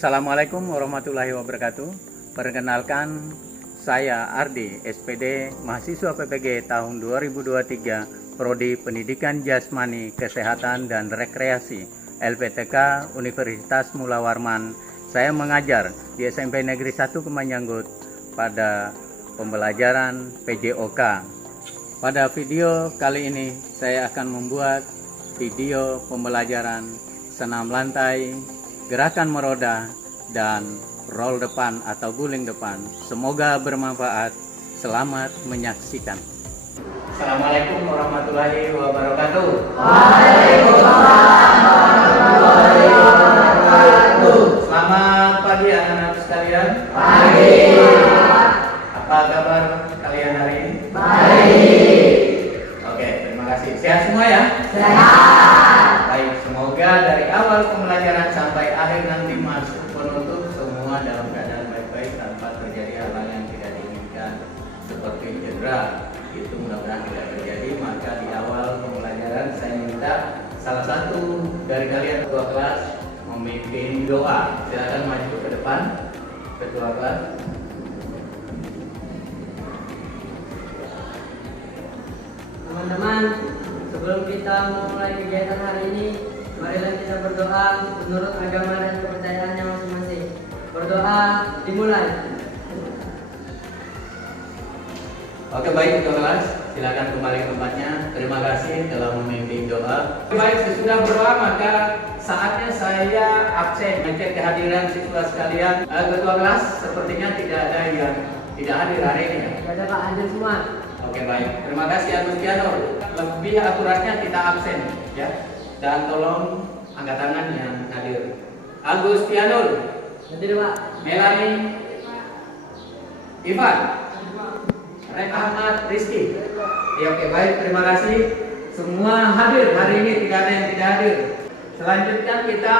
Assalamualaikum warahmatullahi wabarakatuh. Perkenalkan, saya Ardi, SPD, mahasiswa PPG tahun 2023, Prodi Pendidikan Jasmani, Kesehatan dan Rekreasi, LPTK Universitas Mula Warman. Saya mengajar di SMP Negeri 1 Kemanyanggut pada pembelajaran PJOK. Pada video kali ini saya akan membuat video pembelajaran senam lantai, gerakan meroda, dan roll depan atau guling depan. Semoga bermanfaat. Selamat menyaksikan. Assalamualaikum warahmatullahi wabarakatuh. Waalaikumsalam warahmatullahi wabarakatuh. Selamat pagi anak-anak sekalian. Pagi. Apa kabar kalian hari ini? Baik. Oke, terima kasih. Sehat semua ya? Sehat. Baik, semoga dari awal pembelajaran sampai akhir nanti masuk penutup semua dalam keadaan baik-baik tanpa terjadi hal yang tidak diinginkan seperti cedera. Itu mudah-mudahan tidak terjadi. Maka di awal pembelajaran saya minta salah satu dari kalian ketua kelas memimpin doa. Silakan maju ke depan ketua kelas. Teman-teman, sebelum kita memulai kegiatan hari ini, marilah kita berdoa menurut agama dan kepercayaannya masing-masing. Berdoa dimulai. Oke, baik ketua kelas, silakan kembali ke tempatnya. Terima kasih telah memimpin doa. Baik, sesudah berdoa maka saatnya saya absen mengecek kehadiran siswa sekalian. Ketua kelas sepertinya tidak ada yang tidak hadir hari ini. Ada Pak, hadir semua. Oke, baik. Terima kasih Agustianur. Lebih akuratnya kita absen ya. Dan tolong angkat tangan yang hadir. Agustianur, Hadir Pak. Melani, Ivan, Ahmad, Rizky. Ya, oke, baik. Terima kasih. Semua hadir hari ini, tidak ada yang tidak hadir. Selanjutnya kita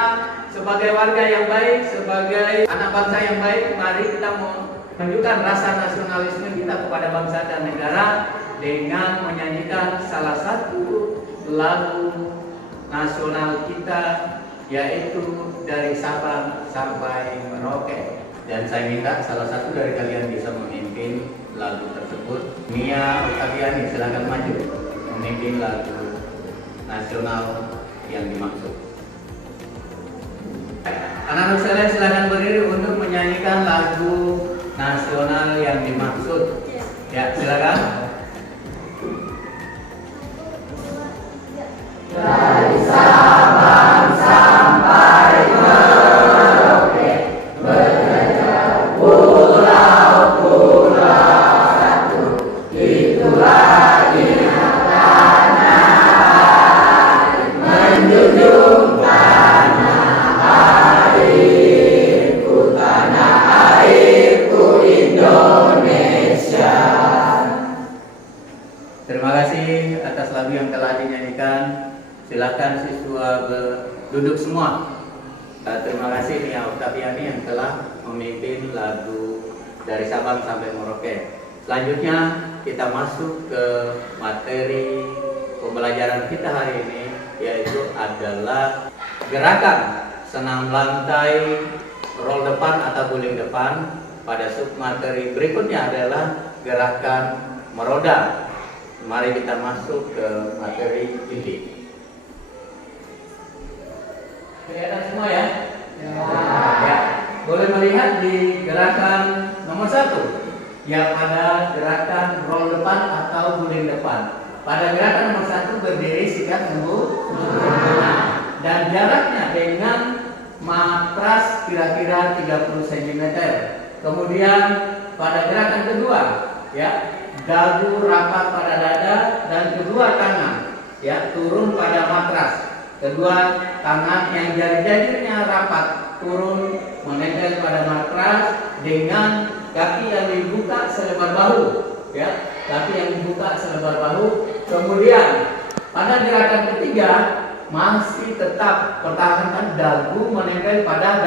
sebagai warga yang baik, sebagai anak bangsa yang baik, mari kita menunjukkan rasa nasionalisme kita kepada bangsa dan negara dengan menyanyikan salah satu lagu nasional kita, yaitu dari Sabang sampai Merauke. Dan saya minta salah satu dari kalian bisa memimpin lagu tersebut. Nia Octaviani, silakan maju memimpin lagu nasional yang dimaksud. Anak-anak sekalian silakan berdiri untuk menyanyikan lagu nasional yang dimaksud. Ya, silakan. Dari Sabang sampai Merauke, berjejak pulau-pulau satu, itulah ingatan menjunjung tanah airku Indonesia. Terima kasih atas lagu yang telah dinyanyikan. Silakan siswa duduk semua. Terima kasih Nia Octaviani yang telah memimpin lagu dari Sabang sampai Merauke. Selanjutnya kita masuk ke materi pembelajaran kita hari ini, yaitu adalah gerakan senam lantai, roll depan atau guling depan. Pada submateri berikutnya adalah gerakan meroda. Mari kita masuk ke materi inti. Kelihatan semua ya? Ya. Boleh melihat di gerakan nomor 1 yang ada gerakan roll depan atau guling depan. Pada gerakan nomor 1 berdiri sikat sungguh dan jaraknya dengan matras kira-kira 30 cm. Kemudian pada gerakan kedua ya, dagu rapat pada dada dan kedua tangan ya turun pada matras. Kedua tangan yang jari-jarinya rapat turun menempel pada matras dengan kaki yang dibuka selebar bahu ya, kaki yang dibuka selebar bahu. Kemudian pada gerakan ketiga masih tetap pertahankan dagu menempel pada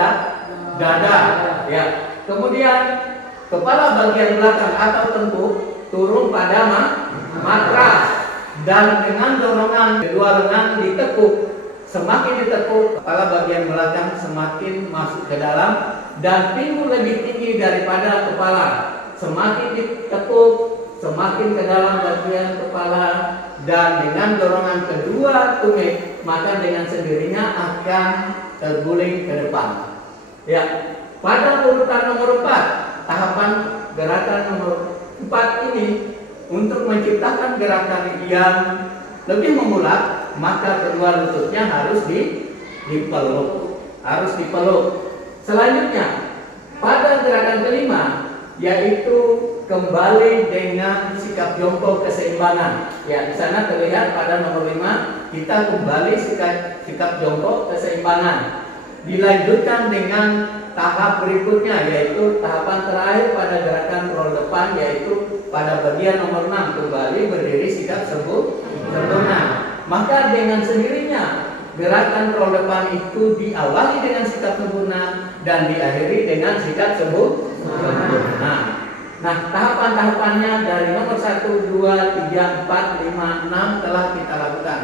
dada ya. Kemudian kepala bagian belakang atau tengkuk turun pada matras dan dengan dorongan kedua lengan ditekuk semakin ditekuk, kepala bagian belakang semakin masuk ke dalam dan pinggul lebih tinggi daripada kepala. Semakin ditekuk, semakin ke dalam bagian kepala, dan dengan dorongan kedua tumit, maka dengan sendirinya akan terguling ke depan. Ya, pada urutan nomor 4, tahapan gerakan nomor 4 ini untuk menciptakan gerakan yang lebih memulat, maka kedua lututnya harus dipeluk, Selanjutnya, pada gerakan kelima, yaitu kembali dengan sikap jongkok keseimbangan. Ya, di sana terlihat pada nomor 5 kita kembali sikap jongkok keseimbangan. Dilanjutkan dengan tahap berikutnya, yaitu tahapan terakhir pada gerakan roll depan, yaitu pada bagian nomor 6 kembali berdiri sikap sempurna. Maka dengan sendirinya gerakan roll depan itu diawali dengan sikap sempurna dan diakhiri dengan sikap sempurna. Nah, tahapan-tahapannya dari nomor 1, 2, 3, 4, 5, 6 telah kita lakukan.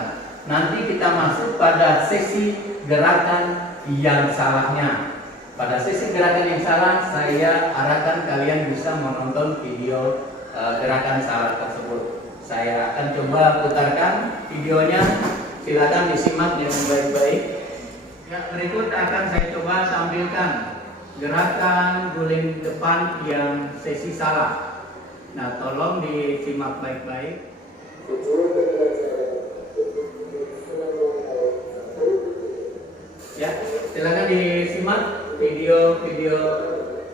Nanti kita masuk pada sesi gerakan yang salahnya. Pada sesi gerakan yang salah, saya arahkan kalian bisa menonton video gerakan salah tersebut. Saya akan coba putarkan videonya. Silakan disimak dengan baik-baik. Ya, berikut akan saya coba tampilkan gerakan guling depan yang sesi salah. Nah, tolong disimak baik-baik. Ya, silakan disimak video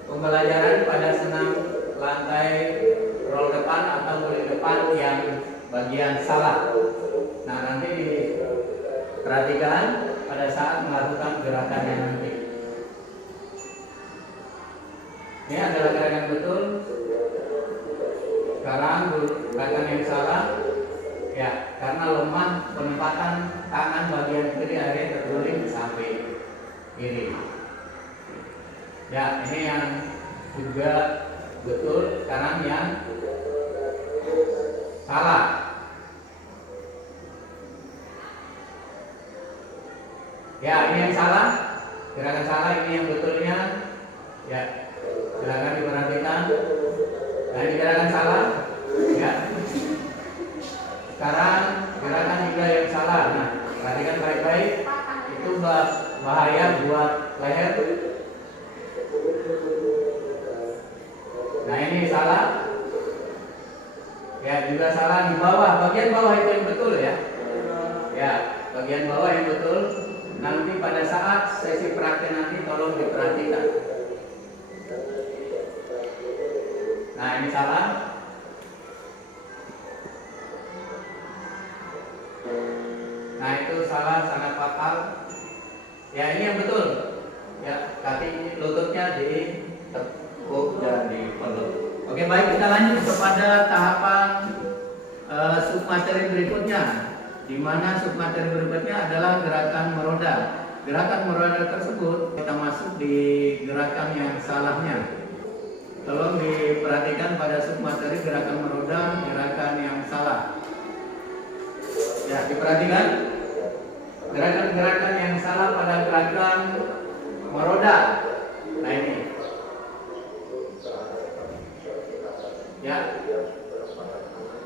pembelajaran pada senam lantai roll depan atau guling depan yang bagian salah. Nah, nanti diperhatikan pada saat melakukan gerakannya nanti. Ini adalah gerakan betul. Sekarang gerakan yang salah. Ya, karena lemah penempatan tangan bagian kiri akhirnya terguling sampai kiri. Ya, ini yang juga betul. Sekarang yang salah. Ya, ini yang salah. Gerakan salah, ini yang betulnya. Ya, silakan diperhatikan. Nah, ini gerakan salah. Ya. Sekarang gerakan juga yang salah. Nah, perhatikan baik-baik. Itu bahaya buat leher. Nah, ini salah. Ya, juga salah di bawah. Bagian bawah itu yang betul ya. Ya, bagian bawah yang betul. Nanti pada saat sesi praktek nanti tolong diperhatikan. Nah, ini salah. Nah, itu salah sangat fatal. Ya, ini yang betul. Ya, kaki lututnya ditekuk dan dipeluk. Oke, baik, kita lanjut kepada tahapan submateri berikutnya, di mana submateri berikutnya adalah gerakan meroda. Gerakan meroda tersebut kita masuk di gerakan yang salahnya. Tolong diperhatikan pada submateri gerakan meroda, gerakan yang salah. Ya, diperhatikan gerakan-gerakan yang salah pada gerakan meroda. Nah, ini. Ya.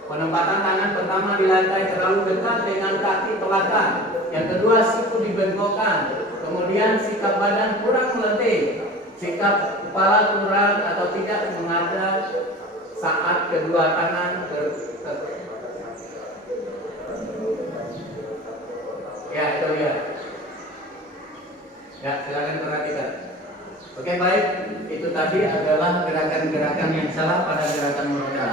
Penempatan tangan pertama di lantai terlalu dekat dengan kaki belakang. Yang kedua, siku dibengkokkan. Kemudian sikap badan kurang melenting. Sikap kepala kurang atau tidak menghadap saat kedua tangan ya, itu ya. Ya, silakan perhatikan. Oke, baik. Itu tadi adalah gerakan-gerakan yang salah pada gerakan meroda.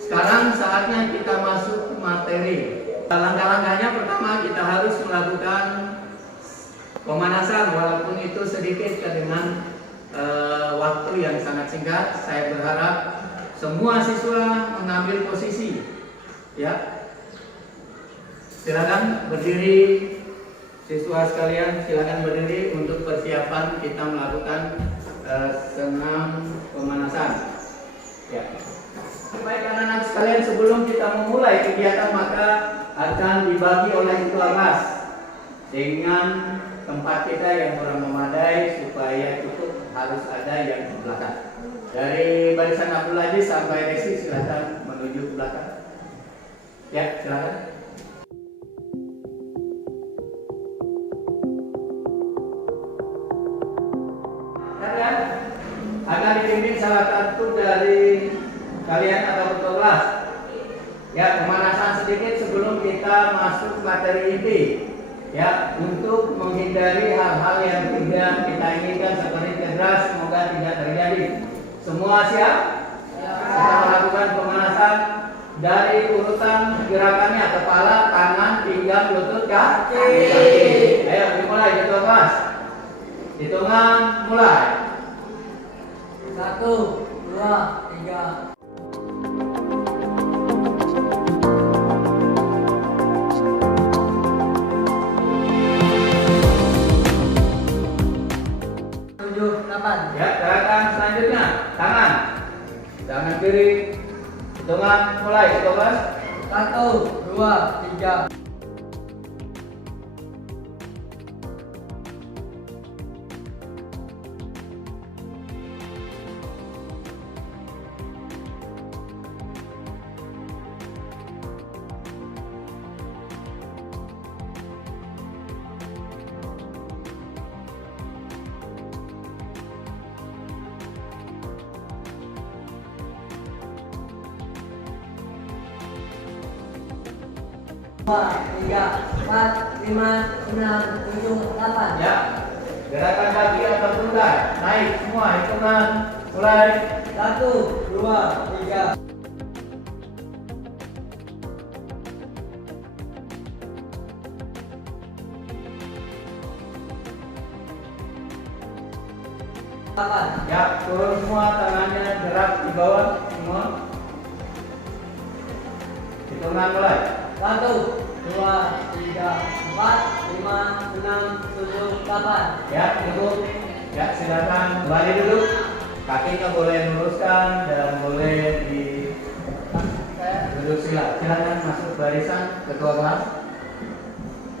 Sekarang saatnya kita masuk materi. Langkah-langkahnya pertama kita harus melakukan pemanasan, walaupun itu sedikit dengan waktu yang sangat singkat. Saya berharap semua siswa mengambil posisi. Ya, silakan berdiri, siswa sekalian silakan berdiri untuk persiapan kita melakukan senam pemanasan. Ya. Baik anak-anak sekalian, sebelum kita memulai kegiatan maka akan dibagi oleh kelas. dengan tempat kita yang kurang memadai supaya cukup harus ada yang di belakang. Dari barisan Abdul Aziz sampai Desi silakan menuju ke belakang. Ya, silakan. Kalian akan dibimbing salah satu dari kalian atau ketua kelas. Ya, pemanasan sedikit sebelum kita masuk materi inti. Ya, untuk menghindari hal-hal yang tidak kita inginkan seperti cedera semoga tidak terjadi. Semua siap? Kita melakukan pemanasan dari urutan gerakannya kepala, tangan, pinggang, lutut, kaki. Ayo dimulai ketua kelas. Hitungan mulai. 1, 2, 3. Ya, gerakan selanjutnya tangan kiri. Hitungan mulai ketua kelas. 1, 2, 3. Dua, 3, 4, 5, 6, 7, 8. Ya, gerakan kaki atau tunggal naik semua. Hitungan mulai. 1, 2, 3. Ya, turun semua, tangannya gerak di bawah semua. Hitungan mulai. 1, 2, 3, 4, 5, 6, 7, 8. Ya, cukup. Ya, silakan kembali duduk. Kakinya boleh luruskan dan boleh di duduk silakan masuk barisan ketua kelas.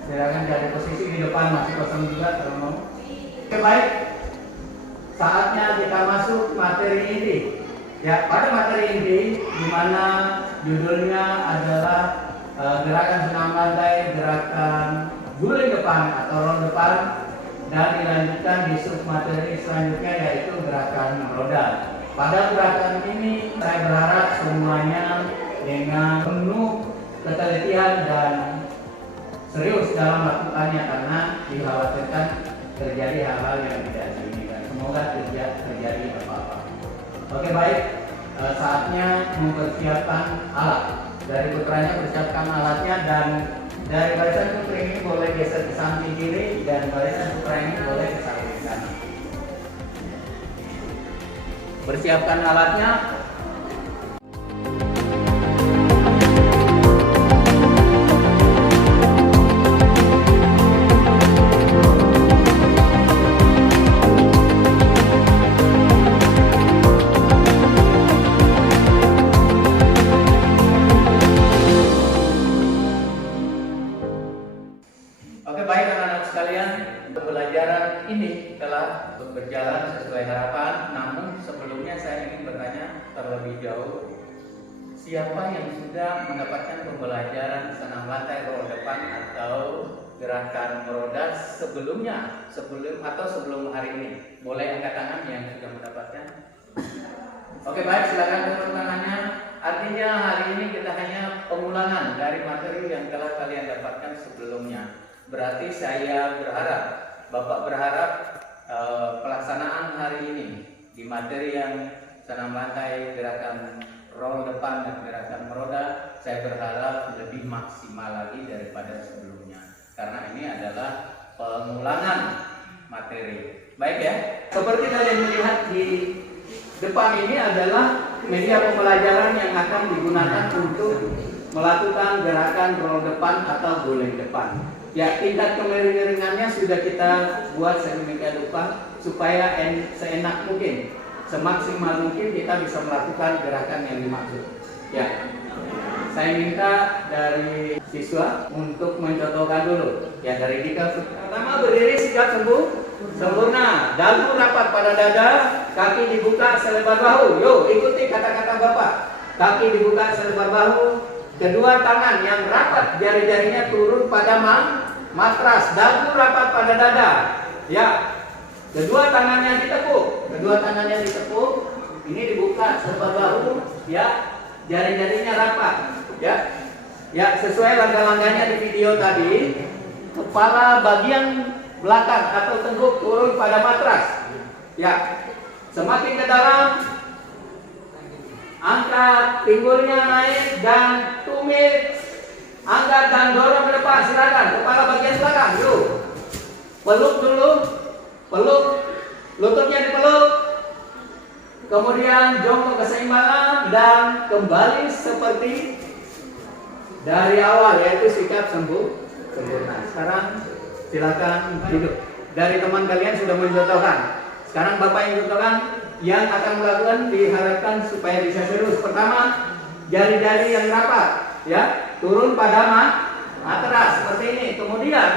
Silakan dari posisi di depan masih kosong juga kalau mau. Oke, baik. Saatnya kita masuk materi inti. Ya, pada materi inti di mana judulnya adalah gerakan senam lantai, gerakan guling depan atau roll depan, dan dilanjutkan di sub materi selanjutnya yaitu gerakan roda. Pada gerakan ini saya berharap semuanya dengan penuh ketelitian dan serius dalam melakukannya karena dikhawatirkan terjadi hal-hal yang tidak diinginkan. Semoga tidak terjadi apa-apa. Oke, baik. Saatnya mempersiapkan alat. Dari putranya persiapkan alatnya, dan dari barisan putri ini boleh geser ke samping kiri dan barisan putra ini boleh ke samping kanan. Persiapkan alatnya. Pembelajaran ini telah berjalan sesuai harapan, namun sebelumnya saya ingin bertanya terlebih jauh, siapa yang sudah mendapatkan pembelajaran senam lantai roll depan atau gerakan roda sebelumnya, sebelum hari ini? Boleh angkat tangan yang sudah mendapatkan. Oke, baik, silakan turun tangannya. Artinya hari ini kita hanya pengulangan dari materi yang telah kalian dapatkan sebelumnya. Berarti saya berharap, Bapak berharap pelaksanaan hari ini di materi yang senam lantai, gerakan roll depan dan gerakan meroda, saya berharap lebih maksimal lagi daripada sebelumnya. Karena ini adalah pengulangan materi. Baik ya, seperti kalian melihat di depan ini adalah media pembelajaran yang akan digunakan untuk melakukan gerakan roll depan atau guling depan. Ya, tingkat kemiringannya sudah kita buat sedemikian rupa supaya seenak mungkin, semaksimal mungkin kita bisa melakukan gerakan yang dimaksud. Ya, saya minta dari siswa untuk mencontohkan dulu. Ya, dari Dika. Pertama, berdiri sikap sempurna. Dagu rapat pada dada, kaki dibuka selebar bahu. Yo, ikuti kata-kata Bapak. Kaki dibuka selebar bahu. Kedua tangan yang rapat, jari-jarinya turun pada matras. Dagu rapat pada dada. Ya. Kedua tangannya ditekuk. Ini dibuka selebar bahu. Ya. Jari-jarinya rapat. Ya, sesuai langkah-langkahnya di video tadi. Kepala bagian belakang atau tengkuk turun pada matras. Ya, semakin ke dalam, angkat pinggulnya naik dan tumit, angkat dan dorong ke depan. Silakan. Kepala bagian belakang, yuk. Peluk dulu, lututnya dipeluk. Kemudian jongkok keseimbangan dan kembali seperti dari awal, yaitu sikap sempurna. Sekarang silakan duduk. Dari teman kalian sudah mencontohkan. Sekarang Bapak yang contohkan, yang akan melakukan diharapkan supaya bisa serius. Pertama, jari-jari yang rapat, ya, turun pada matras seperti ini. Kemudian,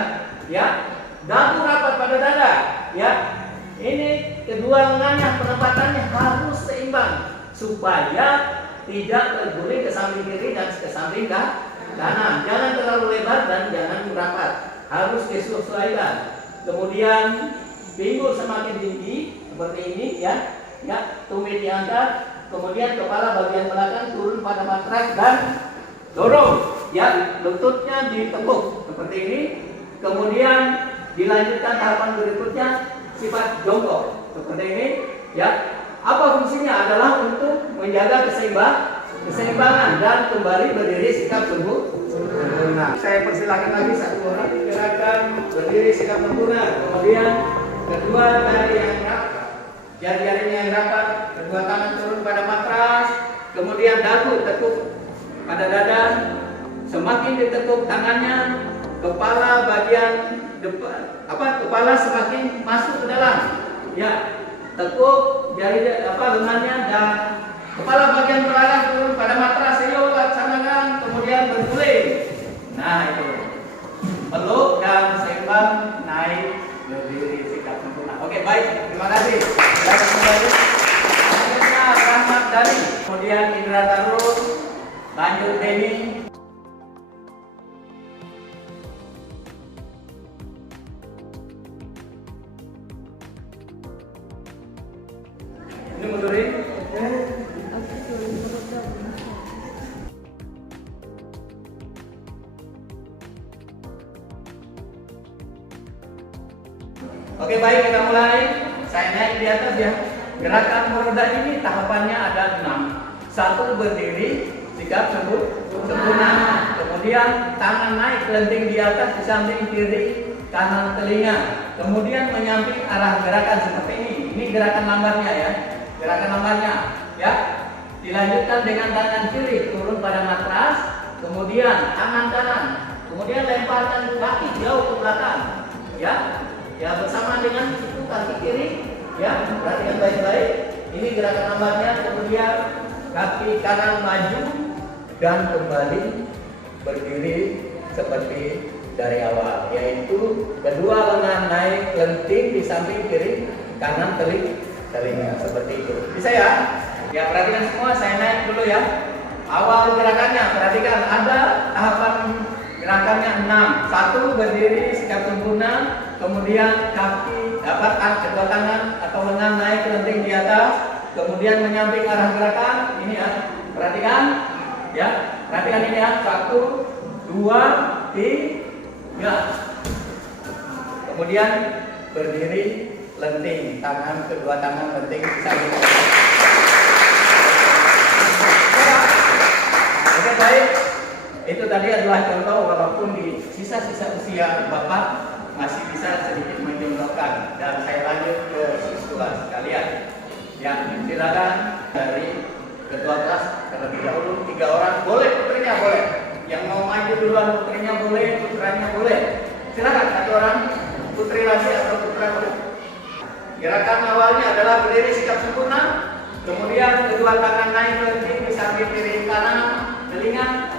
ya, dagu rapat pada dada, ya. Ini kedua lengannya penempatannya harus seimbang supaya tidak terguling ke samping kiri dan ke samping kanan. Jangan terlalu lebar dan jangan rapat. Harus disesuaikan. Kemudian pinggul semakin tinggi seperti ini, ya. Ya, tumit diangkat. Kemudian kepala bagian belakang turun pada matras dan dorong. Ya, lututnya ditekuk seperti ini. Kemudian dilanjutkan tahapan berikutnya, sifat jongkok seperti ini, ya. Apa fungsinya? Adalah untuk menjaga keseimbangan dan kembali berdiri sikap sempurna. Saya persilakan lagi satu orang gerakan berdiri sikap sempurna. Kemudian kedua jari yang rapat, jari-jarinya yang rapat, kedua tangan turun pada matras, kemudian dagu tekuk pada dada. Semakin ditekuk tangannya, kepala bagian depan, kepala semakin masuk ke dalam. Ya, tekuk jari lengannya dan kepala bagian belakang turun pada matras. Ayo laksanakan, kemudian berguling. Nah, itu. Peluk dan seimbang, naik, berdiri sikap sempurna. Oke, baik. Terima kasih. Dan kembali. Selanjutnya Rahmat Dani, kemudian Indra Tarun, lanjut Denny. Ini mundurin. Oke, baik, kita mulai. Saya naik di atas, ya. Gerakan meroda ini tahapannya ada 6. 1, berdiri sikap sempurna. Kemudian tangan naik kelenting di atas di samping kiri kanan telinga. Kemudian menyamping arah gerakan seperti ini. Ini gerakan lambatnya, ya. Gerakan lambatnya, ya. Dilanjutkan dengan tangan kiri turun pada matras, kemudian tangan kanan, kemudian lemparkan kaki jauh ke belakang, ya. Ya, bersama dengan itu kaki kiri, ya. Perhatikan baik-baik. Ini gerakan lambatnya. Kemudian kaki kanan maju dan kembali berdiri seperti dari awal, yaitu kedua lengan naik lenting di samping kiri kanan telinga seperti itu. Bisa, ya? Ya, perhatikan semua. Saya naik dulu, ya. Awal gerakannya, perhatikan ada tahapan gerakannya 6. 1, berdiri sikap sempurna. Kemudian kaki kedua tangan atau lengan naik lenting di atas. Kemudian menyamping arah gerakan. Ini, ya. Perhatikan, ya. Perhatikan ini, ya. 1, 2, 3. Kemudian berdiri lenting, kedua tangan lenting di samping. Oke, baik. Itu tadi adalah contoh, walaupun di sisa-sisa usia Bapak masih bisa sedikit mencontohkan. Dan saya lanjut ke siswa sekalian. Ya, silakan dari ketua kelas terlebih dahulu 3 orang. Boleh putrinya, boleh. Yang mau maju duluan putrinya boleh, putranya boleh. Silakan, 1 orang, putri lagi atau putra boleh. Gerakan awalnya adalah berdiri sikap sempurna. Kemudian kedua tangan naik lenting di samping kiri kanan telinga.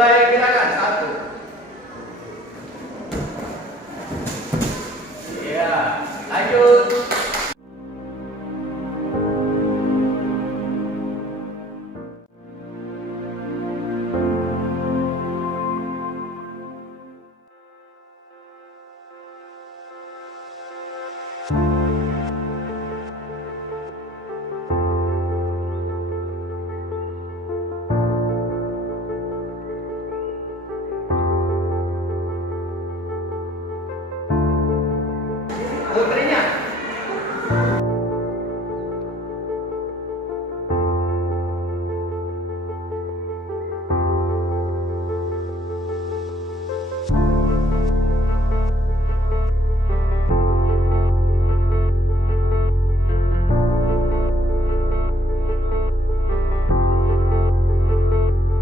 mulai gerakan. 1. Ya, lanjut. Putrinya.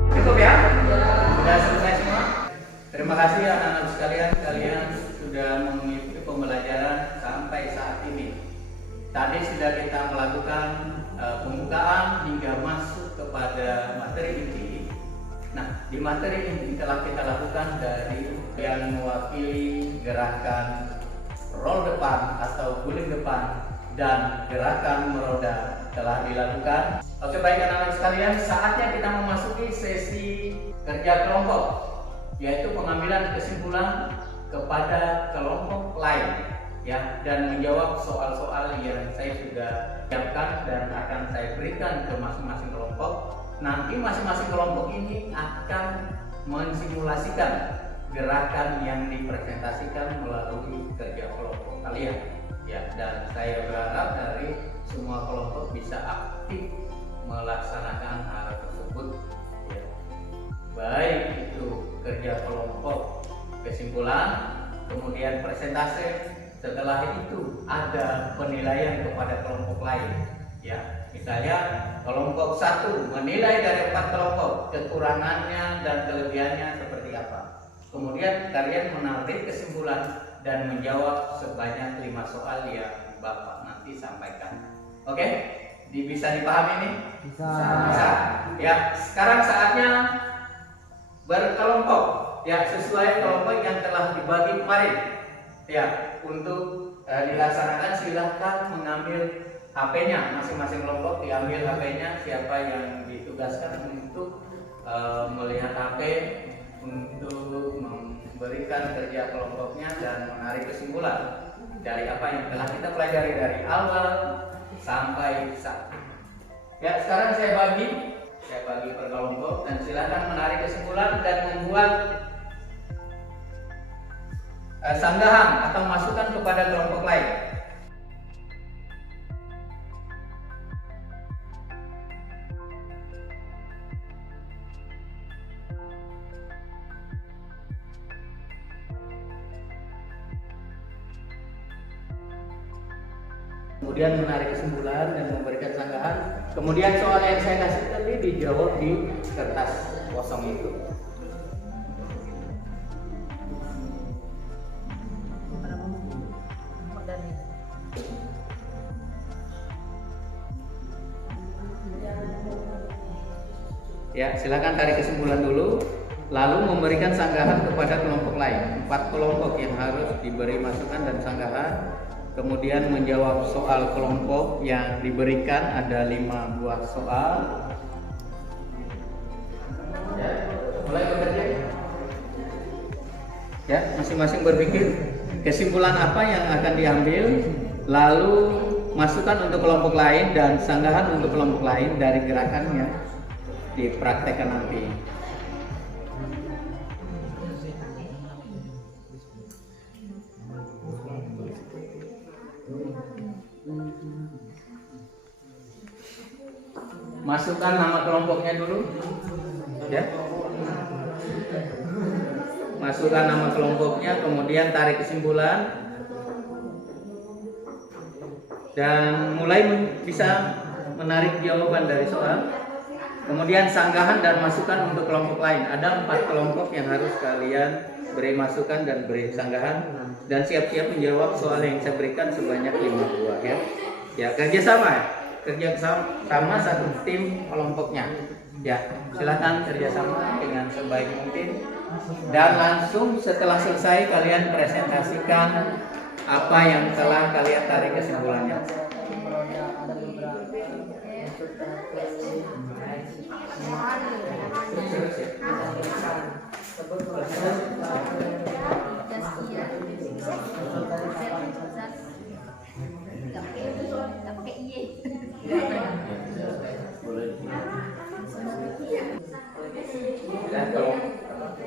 Cukup ya? Sudah selesai semua? Terima kasih anak-anak sekalian, kalian sudah mengikuti pembelajaran sampai saat ini. Tadi sudah kita melakukan pembukaan hingga masuk kepada materi inti. Nah, di materi inti telah kita lakukan dari yang mewakili gerakan roll depan atau guling depan dan gerakan meroda telah dilakukan. Oke, baik anak-anak sekalian, saatnya kita memasuki sesi kerja kelompok, yaitu pengambilan kesimpulan kepada kelompok lain ya, dan menjawab soal-soal yang saya sudah siapkan dan akan saya berikan ke masing-masing kelompok. Nanti masing-masing kelompok ini akan mensimulasikan gerakan yang dipresentasikan melalui kerja kelompok kalian ya, dan saya berharap dari semua kelompok bisa aktif melaksanakan hal tersebut ya. Baik itu kerja kelompok, kesimpulan, kemudian presentase. Setelah itu ada penilaian kepada kelompok lain ya. Misalnya kelompok 1 menilai dari 4 kelompok kekurangannya dan kelebihannya seperti apa. Kemudian kalian menarik kesimpulan dan menjawab sebanyak 5 soal yang Bapak nanti sampaikan. Oke? Bisa dipahami ini? Bisa. Bisa. Ya, sekarang saatnya berkelompok ya, sesuai kelompok yang telah dibagi kemarin ya. Untuk dilaksanakan silahkan mengambil HP-nya, masing-masing kelompok diambil HP-nya, siapa yang ditugaskan untuk melihat HP untuk memberikan kerja kelompoknya dan menarik kesimpulan dari apa yang telah kita pelajari dari awal sampai saat. Ya, sekarang saya bagi per kelompok dan silakan menarik kesimpulan dan membuat sanggahan atau masukan kepada kelompok lain. Kemudian menarik kesimpulan dan memberikan sanggahan. Kemudian soal yang saya kasih tadi dijawab di kertas kosong itu. Ya, silakan tarik kesimpulan dulu, lalu memberikan sanggahan kepada kelompok lain. 4 kelompok yang harus diberi masukan dan sanggahan. Kemudian menjawab soal kelompok yang diberikan, ada 5 buah soal. Ya, mulai bekerja. Ya, masing-masing berpikir kesimpulan apa yang akan diambil, lalu masukan untuk kelompok lain dan sanggahan untuk kelompok lain dari gerakannya dipraktekkan nanti. Masukkan nama kelompoknya dulu ya. Masukkan nama kelompoknya, kemudian tarik kesimpulan dan mulai bisa menarik jawaban dari soal. Kemudian sanggahan dan masukan untuk kelompok lain. Ada 4 kelompok yang harus kalian beri masukan dan beri sanggahan, dan siap-siap menjawab soal yang saya berikan sebanyak 5 buah ya. Ya, kerja sama satu tim kelompoknya. Ya, silakan kerjasama dengan sebaik mungkin. Dan langsung setelah selesai kalian presentasikan apa yang telah kalian tarik kesimpulannya. Ada beberapa untuk sebut proses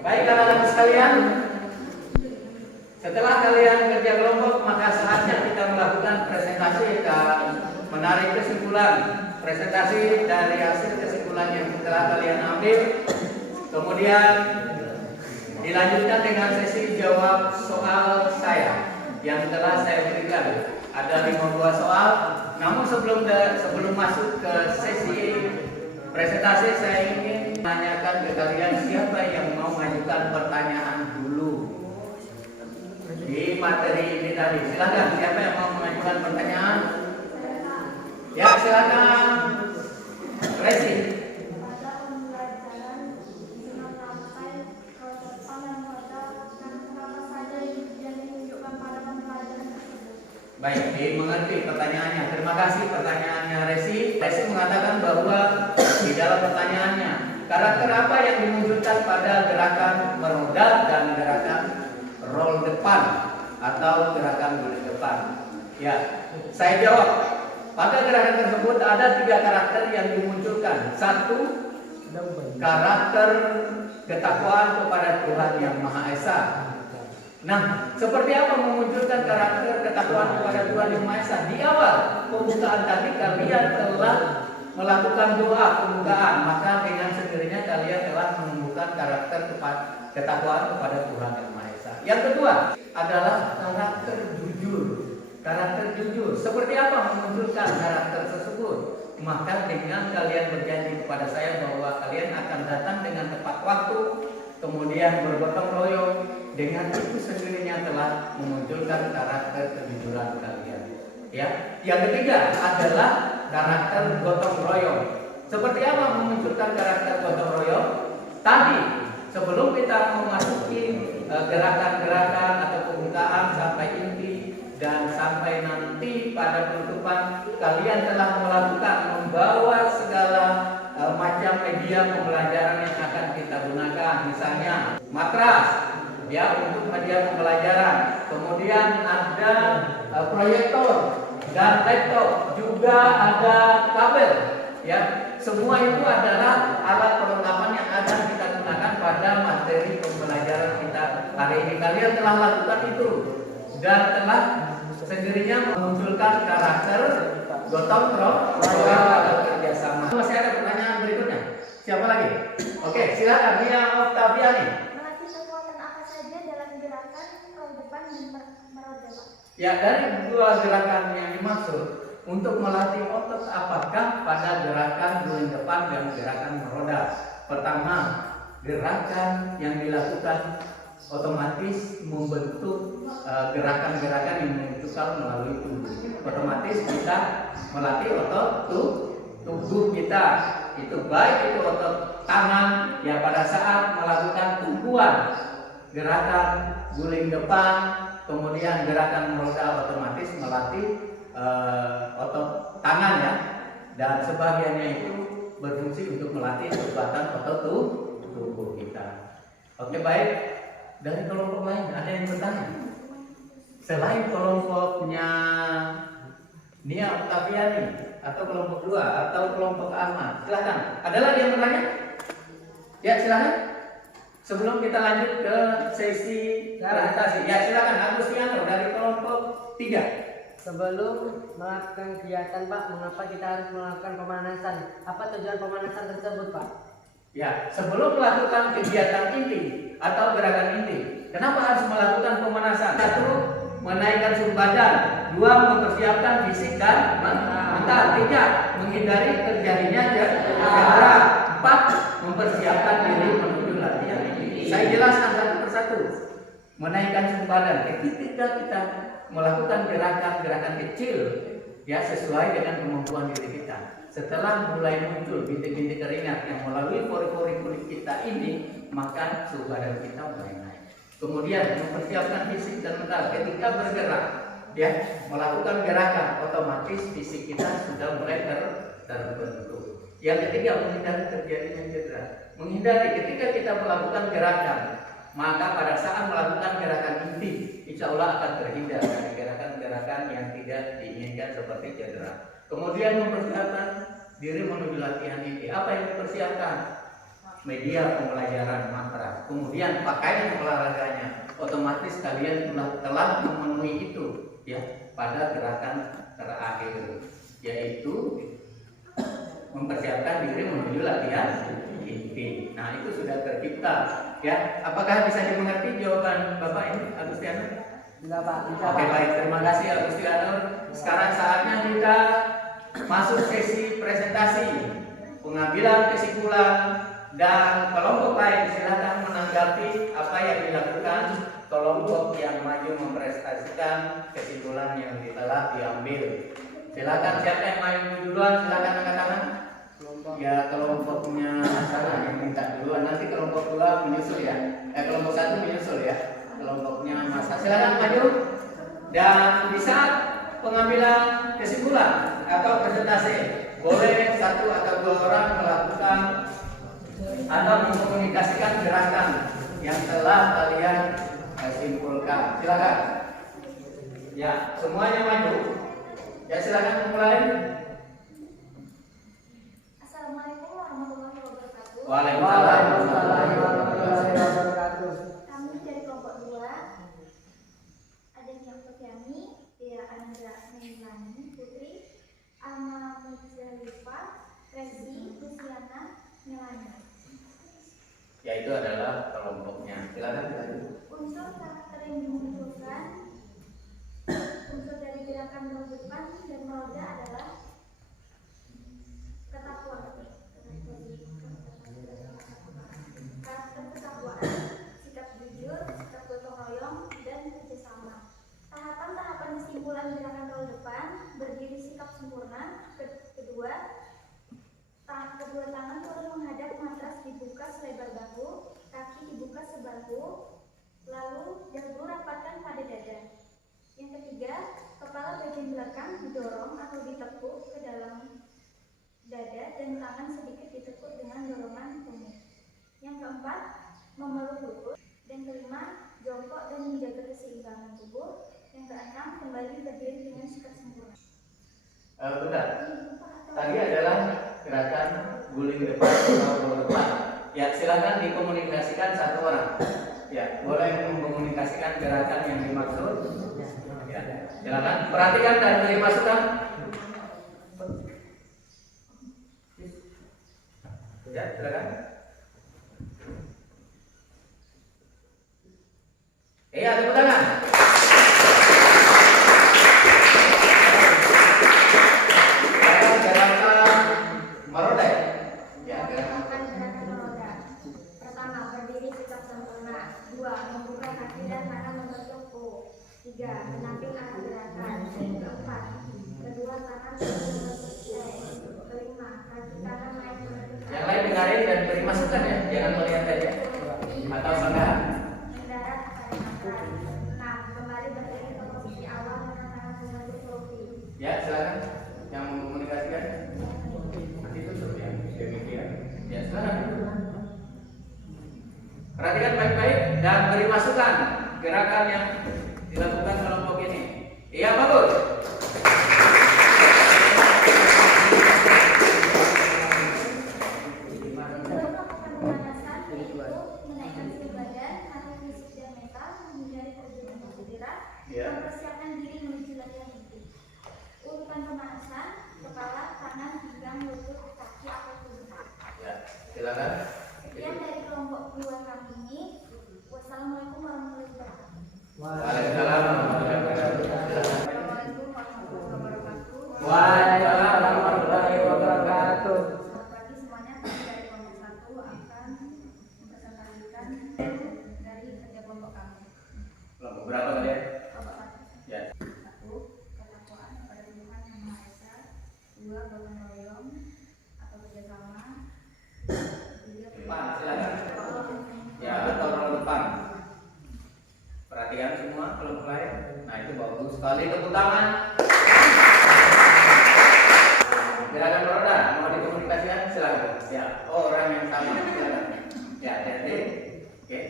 Baik anak-anak sekalian, setelah kalian kerja kelompok maka saatnya kita melakukan presentasi dan menarik kesimpulan. Presentasi dari hasil kesimpulan yang telah kalian ambil, kemudian dilanjutkan dengan sesi jawab soal saya yang telah saya berikan. Ada 5 buah soal. Namun sebelum masuk ke sesi presentasi, saya ingin menanyakan ke kalian siapa yang mau mengajukan pertanyaan dulu di materi ini tadi. Silakan, siapa yang mau mengajukan pertanyaan? Ya, silakan. Resi. Baik, dimengerti pertanyaannya. Terima kasih pertanyaannya Resi. Resi mengatakan bahwa di dalam pertanyaannya, karakter apa yang dimunculkan pada gerakan meroda dan gerakan roll depan atau gerakan guling depan? Ya, saya jawab. Pada gerakan tersebut ada 3 karakter yang dimunculkan. 1, karakter ketakwaan kepada Tuhan Yang Maha Esa. Nah, seperti apa memunculkan karakter ketakwaan kepada Tuhan Yang Maha Esa? Di awal pembukaan tadi kalian telah melakukan doa pembukaan, maka dengan sendirinya kalian telah menemukan karakter ketakwaan kepada Tuhan Yang Maha Esa. Yang kedua adalah karakter jujur. Karakter jujur. Seperti apa memunculkan karakter tersebut? Maka dengan kalian berjanji kepada saya bahwa kalian akan datang dengan tepat waktu, kemudian bergotong royong, dengan itu sendirinya telah memunculkan karakter kejujuran kalian. Ya. Yang ketiga adalah karakter gotong royong. Seperti apa memunculkan karakter gotong royong? Tadi sebelum kita memasuki gerakan-gerakan atau pembukaan sampai inti dan sampai nanti pada penutupan, kalian telah melakukan membawa segala macam media pembelajaran yang akan kita gunakan, misalnya matras ya untuk media pembelajaran, kemudian ada proyektor dan laptop, juga ada kabel ya. Semua itu adalah alat perlengkapan yang akan kita gunakan pada materi pembelajaran kita hari ini. Kalian telah lakukan itu dan telah sendirinya memunculkan karakter gotong royong atau kerjasama. Masih ada pertanyaan berikutnya? Siapa lagi? Oke, silakan Mia Oktaviani. Melatih kekuatan apa saja dalam gerakan roll depan dan meroda, Pak? Ya, dari 2 gerakan yang dimaksud, untuk melatih otot apakah pada gerakan guling depan dan gerakan meroda? Pertama, gerakan yang dilakukan otomatis membentuk gerakan-gerakan yang dimunculkan melalui tubuh. Otomatis kita melatih otot tubuh kita. Itu baik itu otot tangan ya pada saat melakukan tumpuan, gerakan guling depan, kemudian gerakan meroda otomatis melatih otot tangan ya, dan sebagiannya itu berfungsi untuk melatih kekuatan otot tubuh kita. Oke, baik. Dari kelompok lain ada yang bertanya? Selain kelompoknya Nia Oktaviani atau kelompok 2 atau kelompok Ahmad, silakan. Ada lagi yang bertanya? Ya, silakan. Sebelum kita lanjut ke sesi presentasi, ya silakan Agustiano dari kelompok 3. Sebelum melakukan kegiatan, Pak, mengapa kita harus melakukan pemanasan? Apa tujuan pemanasan tersebut, Pak? Ya, sebelum melakukan kegiatan inti atau gerakan inti, kenapa harus melakukan pemanasan? 1, menaikkan suhu badan. 2, mempersiapkan fisik dan mental. 3, menghindari terjadinya cedera. 4, mempersiapkan diri menuju latihan inti. Saya jelaskan satu persatu. Menaikkan suhu badan. Ketika kita melakukan gerakan-gerakan kecil ya sesuai dengan kemampuan diri kita. Setelah mulai muncul bintik-bintik keringat yang melalui pori-pori kulit kita ini, maka suhu badan kita mulai naik. Kemudian mempersiapkan fisik dan mental ketika bergerak, ya melakukan gerakan, otomatis fisik kita sudah mulai terbentuk. Yang ketiga, menghindari terjadinya cedera. Menghindari ketika kita melakukan gerakan, maka pada saat melakukan gerakan inti, insya Allah akan terhindar dari gerakan-gerakan yang tidak diinginkan seperti cedera. Kemudian mempersiapkan diri menuju latihan inti. Apa yang dipersiapkan? Media pembelajaran mantra. Kemudian pakaian olahraganya. Otomatis kalian telah memenuhi itu, ya pada gerakan terakhir, yaitu mempersiapkan diri menuju latihan inti. Nah, itu sudah tercipta, ya. Apakah bisa dimengerti jawaban Bapak ini, Agustiano? Enggak, Pak. Oke, baik. Terima kasih, Agustiano. Sekarang saatnya kita masuk sesi presentasi, pengambilan kesimpulan, dan kelompok lain silakan menanggapi apa yang dilakukan kelompok yang maju mempresentasikan kesimpulan yang telah diambil. Silakan, siapa yang maju duluan? Silakan angkat tangan. Ya, kelompoknya sana yang minta duluan. Nanti kelompok 2 menyusul ya. Kelompok 1 menyusul ya. Kelompoknya masa. Silakan maju. Dan di saat pengambilan kesimpulan atau presentasi, boleh 1 atau 2 orang melakukan atau mengkomunikasikan gerakan yang telah kalian simpulkan. Silakan. Ya, semuanya maju. Ya, silakan mulai. Assalamualaikum warahmatullahi wabarakatuh. Waalaikumsalam warahmatullahi wabarakatuh. Kami dari kelompok 2 ada yang Potiami, Tia Andra Meilani Putri, Alma Mujalifa, Rezi, Luciana, Melani. Ya, itu adalah kelompoknya. Silakan. Unsur karakter yang dimunculkan, unsur dari gerakan merujukan dan meroda adalah ketakwaan. Karakter ketakwaan, sikap jujur, sikap gotong royong, dan kerjasama. Tahapan-tahapan kesimpulan gerakan roda depan, berdiri sikap sempurna. Kedua tangan turun menghadap, matras dibuka selebar bahu, kaki dibuka sebahu, lalu dagu rapatkan pada dada. Yang ketiga, kepala bagian belakang didorong atau ditekuk ke dalam dada dan tangan sedikit ditekuk dengan dorongan tumit. Yang keempat, memeluk lutut. Dan kelima, jongkok dan menjaga keseimbangan tubuh. Yang keenam, kembali berdiri dengan sikap sempurna. Bentar. Tadi adalah gerakan guling depan atau roll depan. Ya, silakan dikomunikasikan 1 orang. Ya, boleh mengkomunikasikan gerakan yang dimaksud. Ya, silakan. Perhatikan dan beri masukan. Ya, silakan. Iya, tepuk tangan. Menamping arah gerakan. Keempat, kedua tangan kelima, kaki kanan naik menentukan. Yang lain dengarin dan beri masukan ya, jangan melihat aja atau sangat. Mendarat pada matras. Nah, kembali berdiri ke posisi awal dengan tangan membentuk topi. Ya, silakan. Yang mengkomunikasikan nanti tutup ya, demikian. Ya, silakan. Perhatikan baik-baik dan beri masukan gerakan yang dilakukan kelompok ini. Iya, bagus. Pemanasan yaitu menaikkan suhu badan, latih fisik dan mental, menghindari terjadinya cedera, mempersiapkan diri menuju latihan inti. Urutan pemanasan: kepala, tangan, pinggang, lutut, kaki atau tubuh. Ya, silakan. Sekian dari kelompok 2 kami ini. Wassalamualaikum warahmatullahi wabarakatuh. Waalaikumsalam warahmatullahi wabarakatuh. Ya, oh, orang yang sama. Ya, hati-hati. Oke.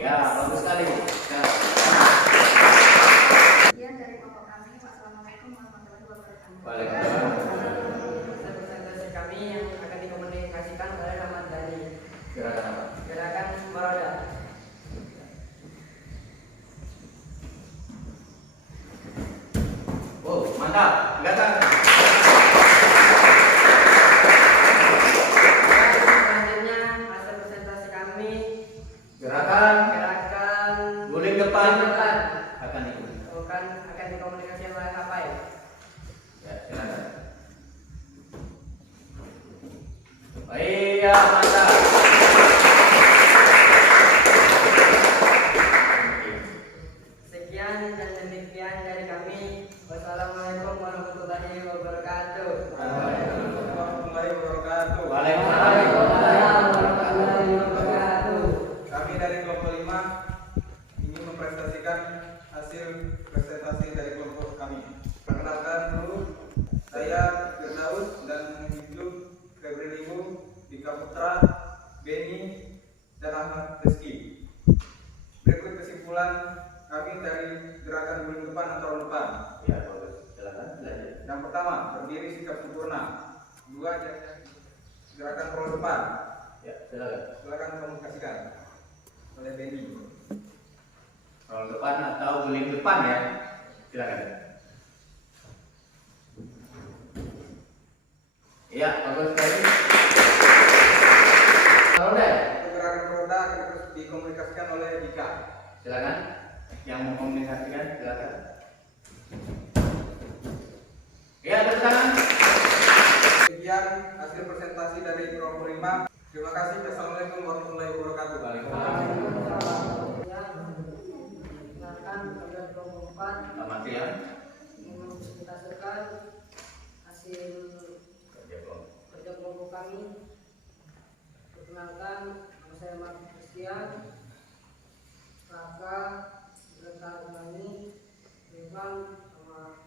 Ya, bagus sekali. Ya. Sekian dari kelompok kami. Wassalamualaikum warahmatullahi wabarakatuh. Waalaikumsalam. Presentasi kami yang akan dikomunikasikan oleh Ahmad Dhani. Gerakan apa? Gerakan meroda. Oh, mantap. Kelihatan. Selanjutnya hasil presentasi kami Gerakan gerakan guling depan depan akan ikut. akan dikomunikasikan oleh Hafail. Ya, silakan. Iya, mantap. Sekian dan demikian dari kami. Wassalamualaikum warahmatullahi wabarakatuh. Warahmatullahi wabarakatuh. Waalaikumsalam. warahmatullahi wabarakatuh. Kami dari kelompok 5 ingin mempresentasikan hasil presentasi dari kelompok kami. Perkenalkan dulu, saya Firdaus dan hidup Febri Libu, Dika Putra, Beni, dan Ahmad Rizky. Berikut kesimpulan kami dari gerakan guling depan atau roll depan. Ya, bagus. Silakan lanjut. Yang pertama, berdiri sikap sempurna. Dua, gerakan roll depan. Ya, silakan. Silakan komunikasikan oleh Beni. Roll depan atau guling depan ya. Silakan. Iya, bagus sekali. Roda. Gerakan roda akan dikomunikasikan oleh Dika. Silakan. Yang mau komunikasikan silakan. Ya, tepuk tangan. Sekian hasil presentasi dari kelompok 5. Terima kasih. Assalamualaikum warahmatullahi wabarakatuh. Waalaikumsalam. Silakan kepada kelompok 4 Selamat siang. mempresentasikan hasil kerja kelompok kami. Perkenalkan, nama saya Mark Christian, Raka, rekan kami, memang sama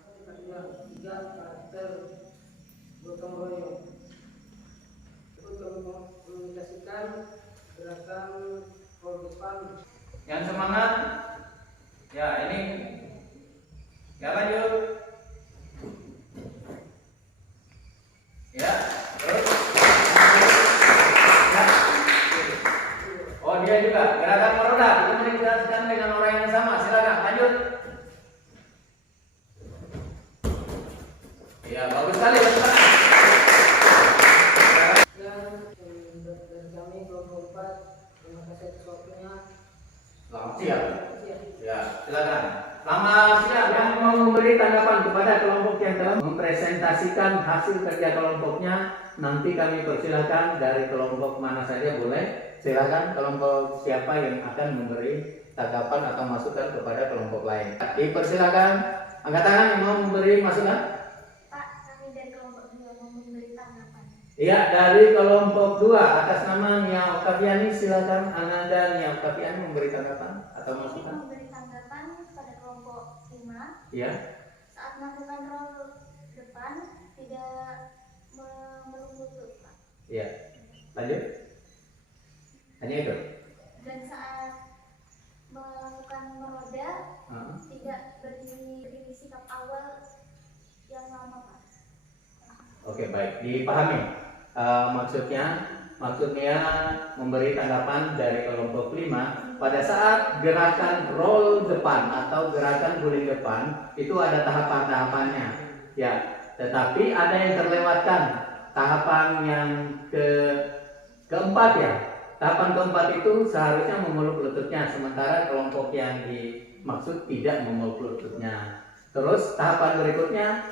tiga karakter gotong royong. Ikut kami komunikasikan gerakan roll depan. Yang semangat. Ya, ini. Ya, lanjut. Ya, terus. Ya. Oh, dia juga gerakan meroda. Kita menjelaskan dengan orang yang sama. Silakan lanjut. Ya, bagus sekali. Bagus sekali. Dari kami kelompok 4, terima kasih atas waktunya. Selamat siang. Ya, silakan. Selamat siang. Yang mau memberi tanggapan kepada kelompok yang telah mempresentasikan hasil kerja kelompoknya, nanti kami persilahkan dari kelompok mana saja boleh. Silakan kelompok siapa yang akan memberi tanggapan atau masukan kepada kelompok lain. Dipersilakan. Angkat tangan yang mau memberi masukan. Pak, kami dari kelompok 2 mau memberi tanggapan. Iya, dari kelompok 2 atas nama Nia Okaviani, silakan Ananda Nia Okaviani memberi tanggapan atau Kami masukan. memberi tanggapan pada kelompok 5 Iya. saat melakukan roll depan tidak melungkut lutut, Pak. Iya. Lanjut. Hanya itu. Dan saat melakukan meroda tidak berdiri sikap awal yang lama, Pak. Oke, baik, dipahami. Maksudnya memberi tanggapan dari kelompok 5 pada saat gerakan roll depan atau gerakan guling depan itu ada tahapan-tahapannya. Ya, tetapi ada yang terlewatkan. Tahapan yang keempat ya. Tahapan keempat itu seharusnya memeluk lututnya, sementara kelompok yang dimaksud tidak memeluk lututnya. Terus tahapan berikutnya,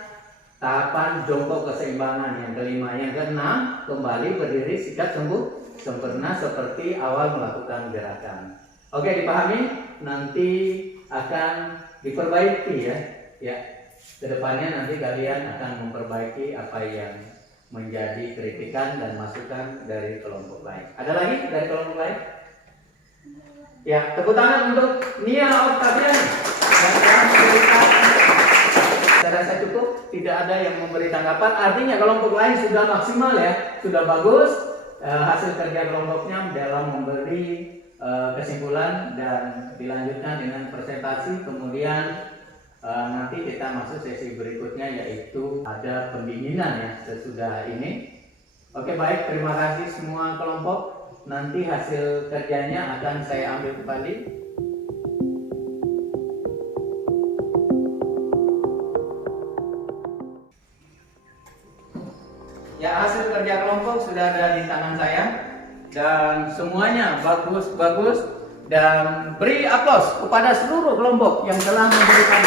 tahapan jongkok keseimbangan yang kelima. Yang keenam, kembali berdiri sikap sempurna seperti awal melakukan gerakan. Oke, dipahami? Nanti akan diperbaiki ya. Ya, kedepannya nanti kalian akan memperbaiki apa yang menjadi kritikan dan masukan dari kelompok lain. Ada lagi dari kelompok lain? Ya, tepuk tangan untuk Nia Octaviani yang telah memberikan saya rasa cukup. Tidak ada yang memberi tanggapan. Artinya kelompok lain sudah maksimal ya, sudah bagus hasil kerja kelompoknya dalam memberi kesimpulan dan dilanjutkan dengan presentasi. Kemudian nanti kita masuk sesi berikutnya, yaitu ada pendinginan ya sesudah ini. Oke, baik, terima kasih semua kelompok. Nanti hasil kerjanya akan saya ambil kembali. Ya, hasil kerja kelompok sudah ada di tangan saya dan semuanya bagus dan beri aplaus kepada seluruh kelompok yang telah memberikan.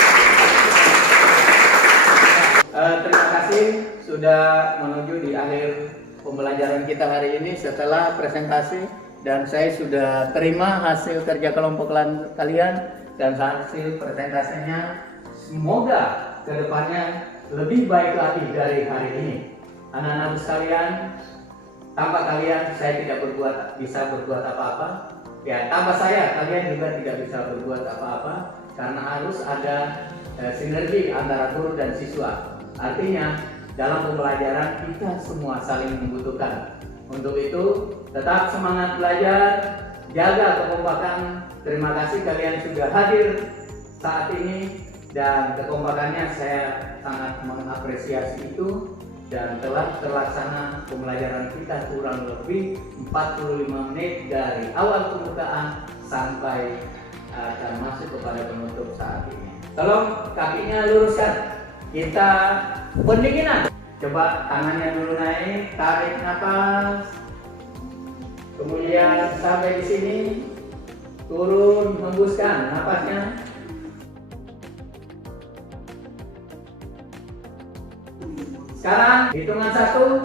Terima kasih sudah menuju di akhir pembelajaran kita hari ini setelah presentasi, dan saya sudah terima hasil kerja kelompok kalian dan hasil presentasinya. Semoga kedepannya lebih baik lagi dari hari ini. Anak-anak sekalian, tanpa kalian saya tidak bisa berbuat apa-apa. Ya, tanpa saya kalian juga tidak bisa berbuat apa-apa, karena harus ada sinergi antara guru dan siswa. Artinya dalam pembelajaran kita semua saling membutuhkan. Untuk itu tetap semangat belajar, jaga kekompakan. Terima kasih kalian sudah hadir saat ini, dan kekompakannya saya sangat mengapresiasi itu. Dan telah terlaksana pembelajaran kita kurang lebih 45 menit dari awal pembukaan sampai akan masuk kepada penutup saat ini. Tolong kakinya luruskan. Kita pendinginan. Coba tangannya dulu naik, tarik nafas. Kemudian sampai di sini, turun, hembuskan nafasnya. Sekarang hitungan 1,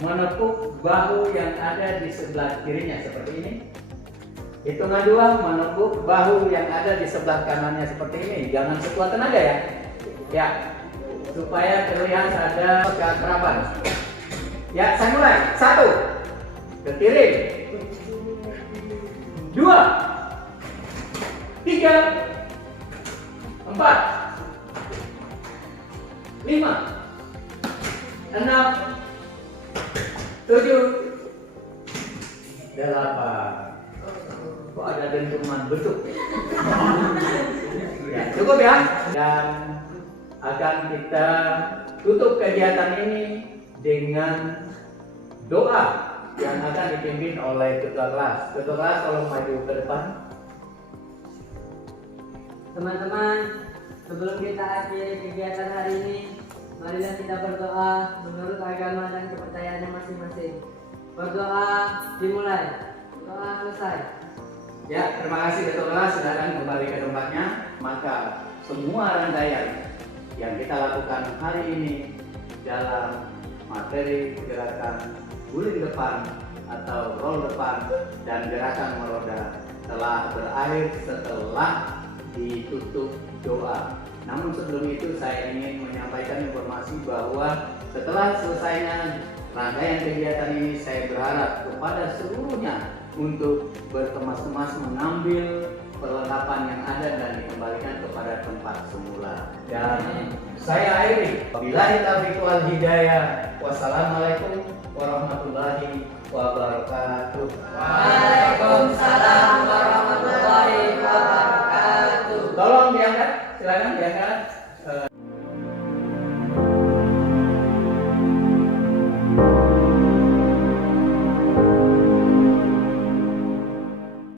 menepuk bahu yang ada di sebelah kirinya seperti ini. Hitungan 2, menepuk bahu yang ada di sebelah kanannya seperti ini. Jangan sekuat tenaga ya. Ya, supaya terlihat ada keakraban. Ya, saya mulai. 1, ke kiri. 2, 3, 4, 5, 6, 7, 8. Kok ada dentuman bentuk? Ya, cukup ya. Dan akan kita tutup kegiatan ini dengan doa yang akan dipimpin oleh ketua kelas. Ketua kelas tolong maju ke depan. Teman-teman, sebelum kita akhiri kegiatan hari ini, marilah kita berdoa menurut agama dan kepercayaannya masing-masing. Berdoa dimulai, doa selesai. Ya, terima kasih ketua kelas. Silakan kembali ke tempatnya. Maka semua rangkaian yang kita lakukan hari ini dalam materi gerakan guling depan atau roll depan dan gerakan meroda telah berakhir setelah ditutup doa. Namun sebelum itu saya ingin menyampaikan informasi bahwa setelah selesainya rangkaian kegiatan ini, saya berharap kepada seluruhnya untuk berkemas-kemas mengambil perlengkapan yang ada dan dikembalikan kepada tempat semula. Dan saya akhiri. Wabillahi taufiq wal hidayah. Wassalamualaikum warahmatullahi wabarakatuh. Waalaikumsalam warahmatullahi wabarakatuh.